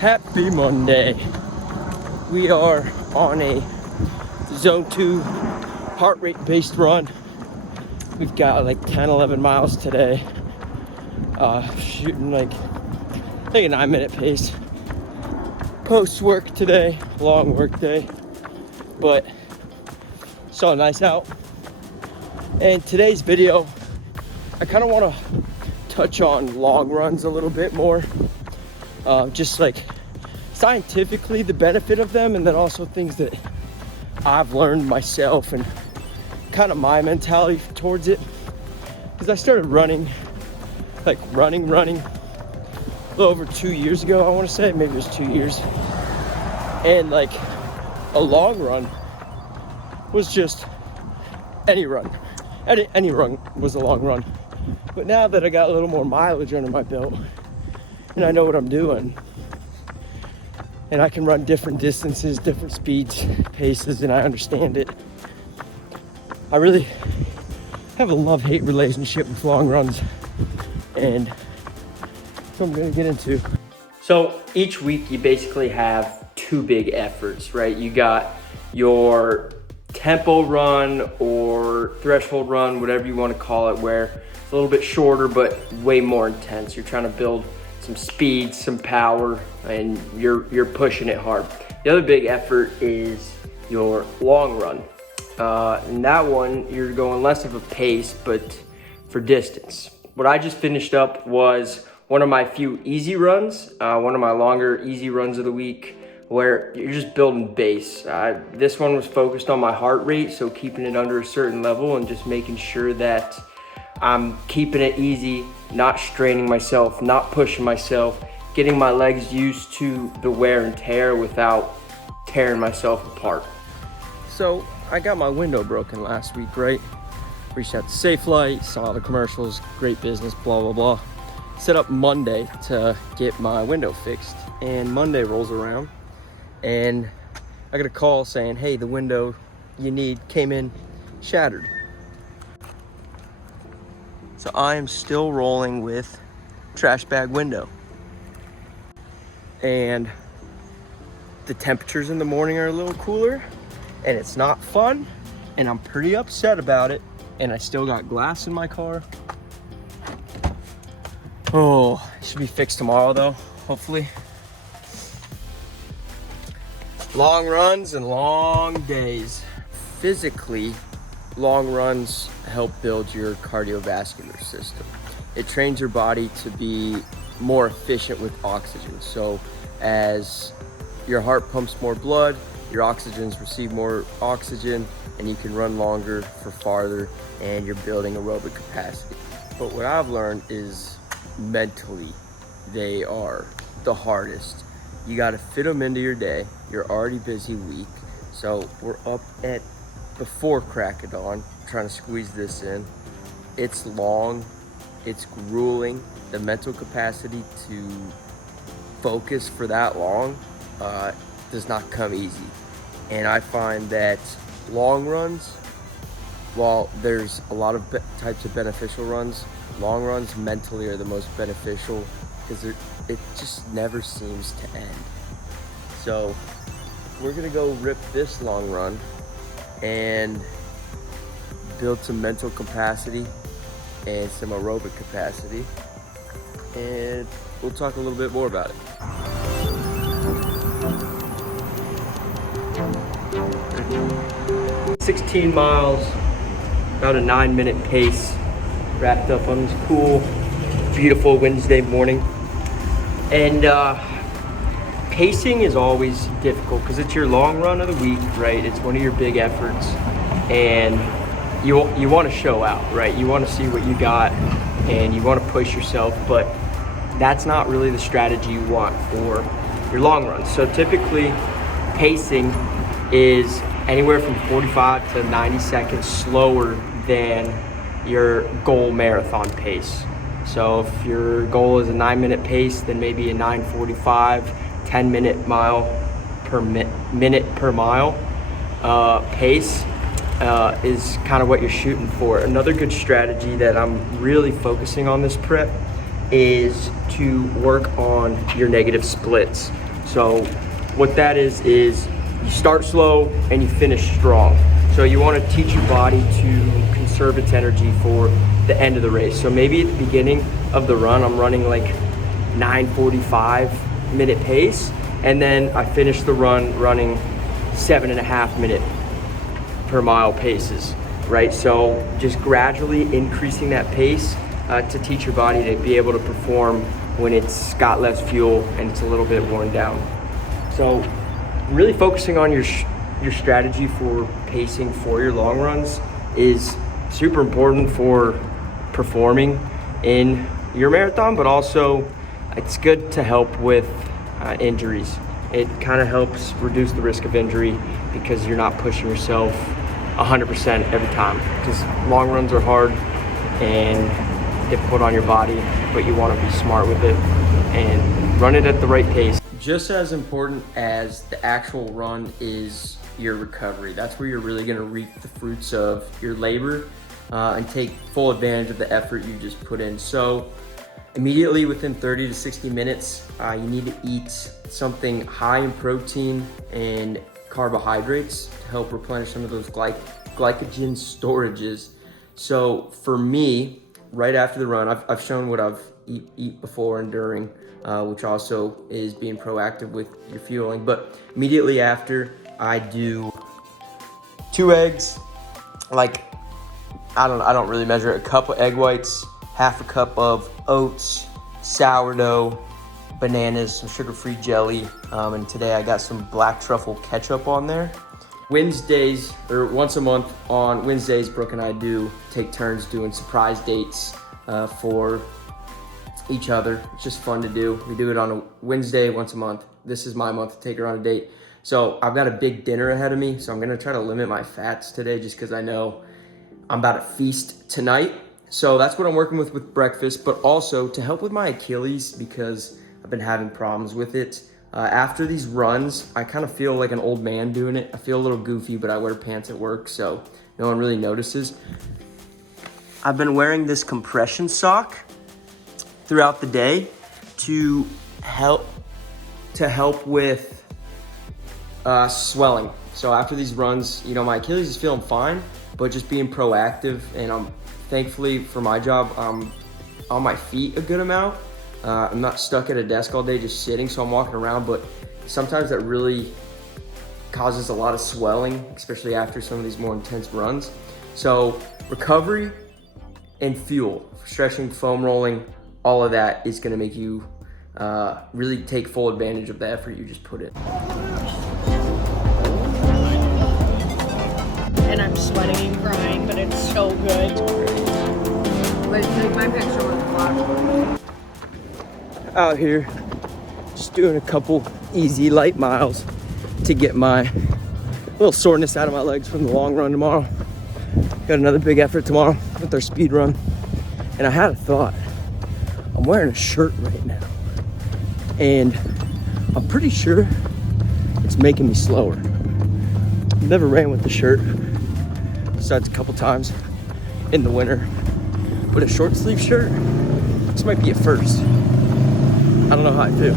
Happy Monday. We are on a zone 2 heart rate based run. We've got like 10-11 miles today. Shooting like I think a 9-minute pace. Post work today, long work day, but saw nice out. And today's video, I kind of want to touch on long runs a little bit more. Just like scientifically the benefit of them, and then also things that I've learned myself and kind of my mentality towards it. Because I started running a little over 2 years ago, I want to say, maybe it was 2 years. And like a long run was just any run. Any run was a long run. But now that I got a little more mileage under my belt and I know what I'm doing, and I can run different distances, different speeds, paces, and I understand it, I really have a love-hate relationship with long runs, and that's what I'm gonna get into. So each week you basically have two big efforts, right? You got your tempo run or threshold run, whatever you want to call it, where it's a little bit shorter but way more intense. You're trying to build some speed, some power, and you're pushing it hard. The other big effort is your long run. And that one, you're going less of a pace, but for distance. What I just finished up was one of my few easy runs, one of my longer easy runs of the week, where you're just building base. This one was focused on my heart rate, so keeping it under a certain level and just making sure that I'm keeping it easy, not straining myself, not pushing myself, getting my legs used to the wear and tear without tearing myself apart. So I got my window broken last week, right? Reached out to Safelite, saw the commercials, great business, blah, blah, blah. Set up Monday to get my window fixed, and Monday rolls around and I got a call saying, hey, the window you need came in shattered. So I am still rolling with trash bag window. And the temperatures in the morning are a little cooler and it's not fun, and I'm pretty upset about it, and I still got glass in my car. Oh, it should be fixed tomorrow though, hopefully. Long runs and long days. Physically, long runs help build your cardiovascular system. It trains your body to be more efficient with oxygen. So as your heart pumps more blood, your oxygens receive more oxygen, and you can run longer for farther, and you're building aerobic capacity. But what I've learned is mentally, they are the hardest. You got to fit them into your day. You're already busy week. So we're up at before crack of dawn, trying to squeeze this in. It's long, it's grueling. The mental capacity to focus for that long does not come easy. And I find that long runs, while there's a lot of types of beneficial runs, long runs mentally are the most beneficial, because it just never seems to end. So we're gonna go rip this long run and build some mental capacity and some aerobic capacity, and we'll talk a little bit more about it. "16 miles, about a 9-minute pace, wrapped up on this cool, beautiful Wednesday morning. And pacing is always difficult because it's your long run of the week, right? It's one of your big efforts, and you want to show out, right? You want to see what you got, and you want to push yourself, but that's not really the strategy you want for your long run. So typically, pacing is anywhere from 45 to 90 seconds slower than your goal marathon pace. So if your goal is a 9-minute pace, then maybe a 9:45, 10-minute mile per minute per mile pace is kind of what you're shooting for. Another good strategy that I'm really focusing on this prep is to work on your negative splits. So what that is you start slow and you finish strong. So you want to teach your body to conserve its energy for the end of the race. So maybe at the beginning of the run, I'm running like 9:45 minute pace, and then I finish the run running 7.5 minute per mile paces, right? So just gradually increasing that pace to teach your body to be able to perform when it's got less fuel and it's a little bit worn down. So really focusing on your strategy for pacing for your long runs is super important for performing in your marathon, but also it's good to help with injuries. It kind of helps reduce the risk of injury because you're not pushing yourself 100% every time, because long runs are hard and difficult on your body, but you want to be smart with it and run it at the right pace. Just as important as the actual run is your recovery. That's where you're really going to reap the fruits of your labor and take full advantage of the effort you just put in. So immediately within 30 to 60 minutes, you need to eat something high in protein and carbohydrates to help replenish some of those glycogen storages. So for me, right after the run, I've shown what I've eat before and during, which also is being proactive with your fueling. But immediately after, I do 2 eggs, like I don't really measure it, a cup of egg whites, half a cup of oats, sourdough, bananas, some sugar-free jelly, and today I got some black truffle ketchup on there. Wednesdays, or once a month on Wednesdays, Brooke and I do take turns doing surprise dates for each other. It's just fun to do. We do it on a Wednesday once a month. This is my month to take her on a date. So I've got a big dinner ahead of me, so I'm gonna try to limit my fats today just because I know I'm about to feast tonight. So that's what I'm working with breakfast, but also to help with my Achilles because I've been having problems with it. After these runs, I kind of feel like an old man doing it. I feel a little goofy, but I wear pants at work, so no one really notices. I've been wearing this compression sock throughout the day to help with swelling. So after these runs, you know, my Achilles is feeling fine, but just being proactive, and I'm thankfully for my job, I'm on my feet a good amount. I'm not stuck at a desk all day just sitting, so I'm walking around, but sometimes that really causes a lot of swelling, especially after some of these more intense runs. So recovery and fuel, stretching, foam rolling, all of that is gonna make you really take full advantage of the effort you just put in. And I'm sweating and crying, but it's so good. Wait, take my picture with the flash. Out here, just doing a couple easy light miles to get my little soreness out of my legs from the long run tomorrow. Got another big effort tomorrow with our speed run. And I had a thought. I'm wearing a shirt right now, and I'm pretty sure it's making me slower. I've never ran with the shirt, besides a couple times in the winter. But a short sleeve shirt, this might be a first. I don't know how I feel.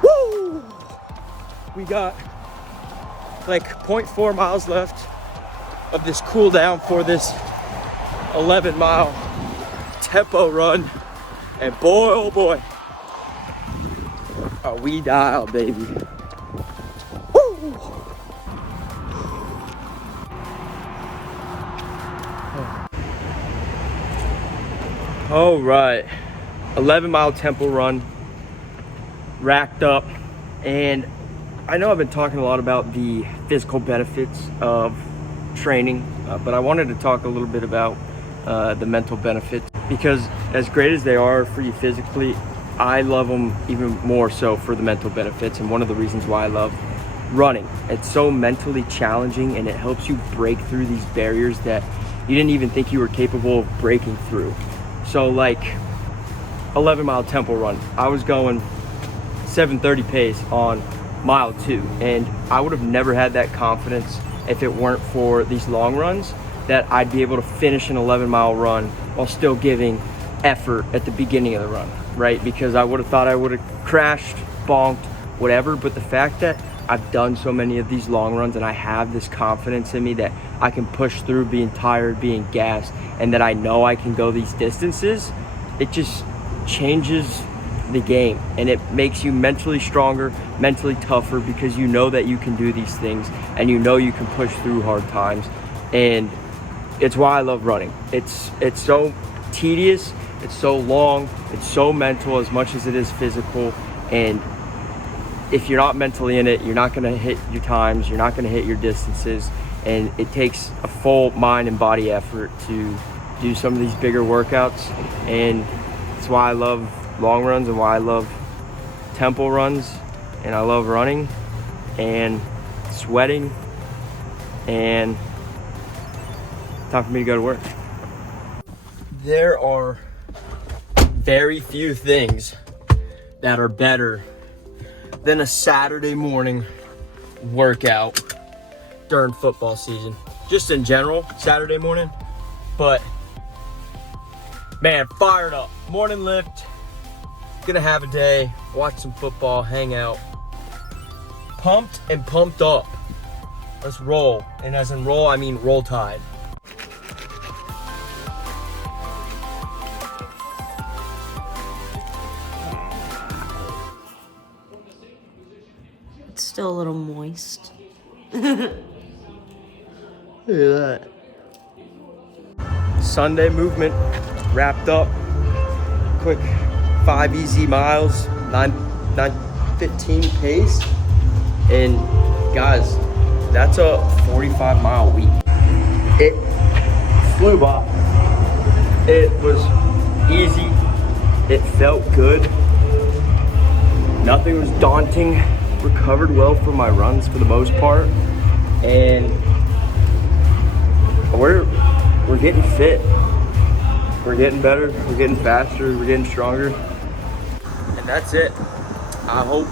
Woo! We got like 0.4 miles left of this cool down for this 11-mile tempo run. And boy, oh boy, are we dialed, baby. Woo! All right, 11-mile tempo run, racked up. And I know I've been talking a lot about the physical benefits of training, but I wanted to talk a little bit about the mental benefits, because as great as they are for you physically, I love them even more so for the mental benefits. And one of the reasons why I love running, it's so mentally challenging, and it helps you break through these barriers that you didn't even think you were capable of breaking through. So like 11-mile tempo run, I was going 7:30 pace on mile 2, and I would have never had that confidence if it weren't for these long runs, that I'd be able to finish an 11-mile run while still giving effort at the beginning of the run, right? Because I would have thought I would have crashed, bonked, whatever. But the fact that I've done so many of these long runs and I have this confidence in me that I can push through being tired, being gassed, and that I know I can go these distances, it just changes the game, and it makes you mentally stronger, mentally tougher, because you know that you can do these things and you know you can push through hard times. And it's why I love running. It's so tedious, it's so long, it's so mental as much as it is physical. And if you're not mentally in it, you're not going to hit your times, you're not going to hit your distances, and it takes a full mind and body effort to do some of these bigger workouts. And it's why I love long runs and why I love tempo runs, and I love running and sweating, and time for me to go to work. There are very few things that are better than a Saturday morning workout during football season. Just in general, Saturday morning. But man, fired up. Morning lift. Gonna have a day, watch some football, hang out. Pumped and pumped up. Let's roll. And as in roll, I mean roll tide. It's still a little moist. Look at that. Sunday movement wrapped up. Quick 5 easy miles, 9:15 pace. And guys, that's a 45-mile week. It flew by. It was easy. It felt good. Nothing was daunting. Recovered well from my runs for the most part. And we're getting fit. We're getting better, we're getting faster, we're getting stronger. And that's it. I hope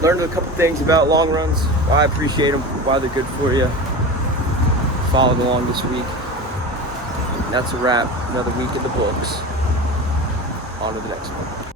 learned a couple things about long runs, why I appreciate them, why they're good for you. Followed along this week. And that's a wrap. Another week in the books. On to the next one.